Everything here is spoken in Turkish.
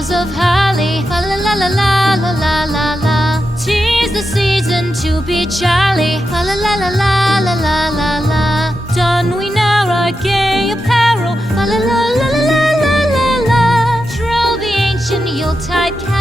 boughs of holly. La la la la la la la la la. 'Tis the season to be jolly. La la la la la la la la la. Don we now our gay apparel. La la la la la la la la. Troll the ancient Yuletide carol.